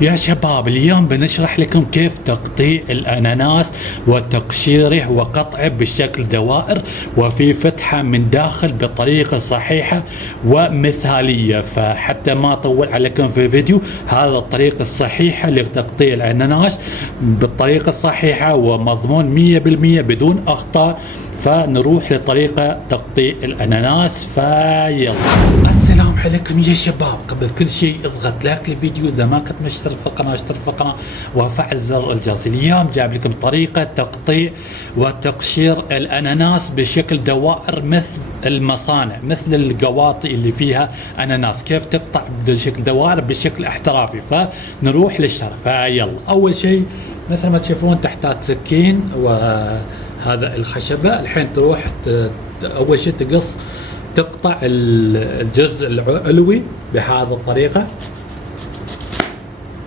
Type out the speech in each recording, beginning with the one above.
يا شباب، اليوم بنشرح لكم كيف تقطيع الأناناس وتقشيره وقطعه بشكل دوائر وفي فتحة من داخل بطريقة صحيحة ومثالية. فحتى ما أطول عليكم في الفيديو، هذا الطريقة الصحيحة لتقطيع الأناناس بالطريقة الصحيحة ومضمون 100% بدون أخطاء. فنروح لطريقة تقطيع الأناناس. فيلا، السلام عليكم يا شباب. قبل كل شيء اضغط لايك للفيديو، اذا ما كنت مشترك في القناه اشترك في القناه وفعل زر الجرس. اليوم جايب لكم طريقه تقطيع وتقشير الاناناس بشكل دوائر مثل المصانع، مثل القواطي اللي فيها اناناس، كيف تقطع بشكل دوائر بشكل احترافي. فنروح للشرح. فيلا، اول شيء مثل ما تشوفون تحتاج سكين وهذا الخشبه. الحين تروح اول شيء تقطع الجزء العلوي بهذه الطريقة.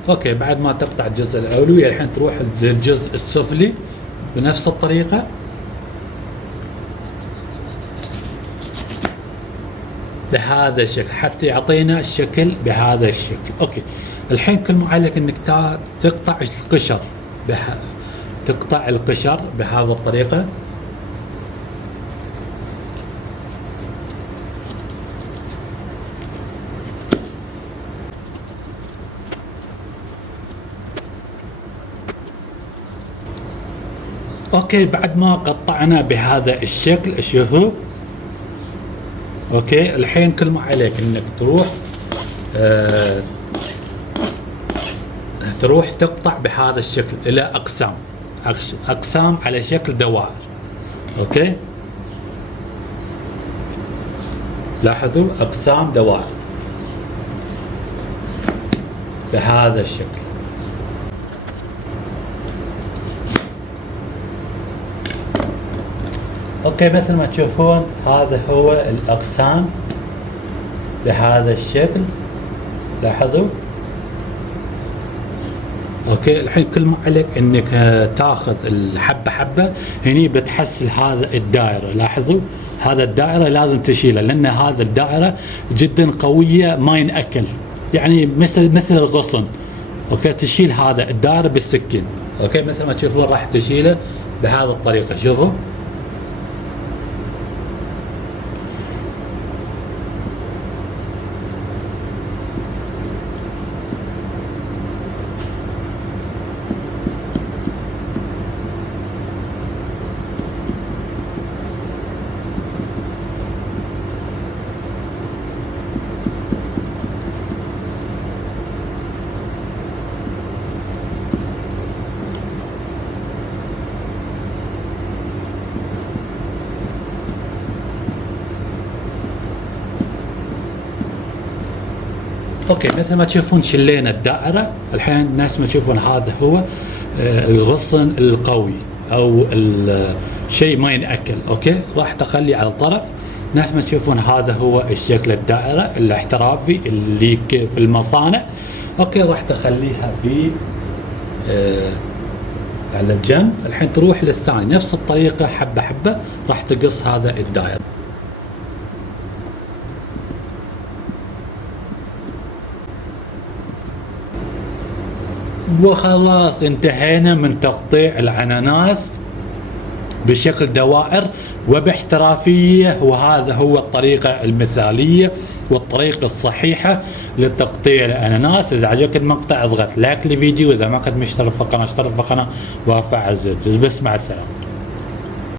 اوكي، بعد ما تقطع الجزء العلوي الحين تروح للجزء السفلي بنفس الطريقة. بهذا الشكل حتى يعطينا الشكل بهذا الشكل. اوكي، الحين كل ما عليك انك تقطع القشر تقطع القشر بهذه الطريقة. اوكي، بعد ما قطعنا بهذا الشكل شوفوا. اوكي، الحين كل ما عليك انك تروح تقطع بهذا الشكل الى اقسام على شكل دوائر. اوكي، لاحظوا اقسام دوائر بهذا الشكل. اوكي، مثل ما تشوفون هذا هو الاقسام بهذا الشكل، لاحظوا. اوكي، الحين كل ما عليك انك تاخذ الحبه حبه. هني بتحصل هذا الدائره، لاحظوا هذا الدائره لازم تشيله لان هذا الدائره جدا قويه ما ينأكل، يعني مثل الغصن. اوكي، تشيل هذا الدائره بالسكين. اوكي، مثل ما تشوفون راح تشيله بهذه الطريقه. شوفوا، اوكي مثل ما تشوفون شلينا الدائره. الحين نفس ما تشوفون هذا هو الغصن القوي او الشيء ما ينأكل. اوكي، راح تخلي على الطرف. نفس ما تشوفون هذا هو الشكل الدائره الاحترافي اللي في المصانع. اوكي، راح تخليها في على الجنب. الحين تروح للثاني نفس الطريقه حبه حبه، راح تقص هذا الدائره. وخلاص انتهينا من تقطيع الأناناس بشكل دوائر وباحترافية. وهذا هو الطريقة المثالية والطريقة الصحيحة لتقطيع الأناناس. إذا عجبك المقطع اضغط لايك للفيديو، إذا ما كنت مشترك في القناة اشترك في القناة وفعل زر الجرس. بس مع السلامة.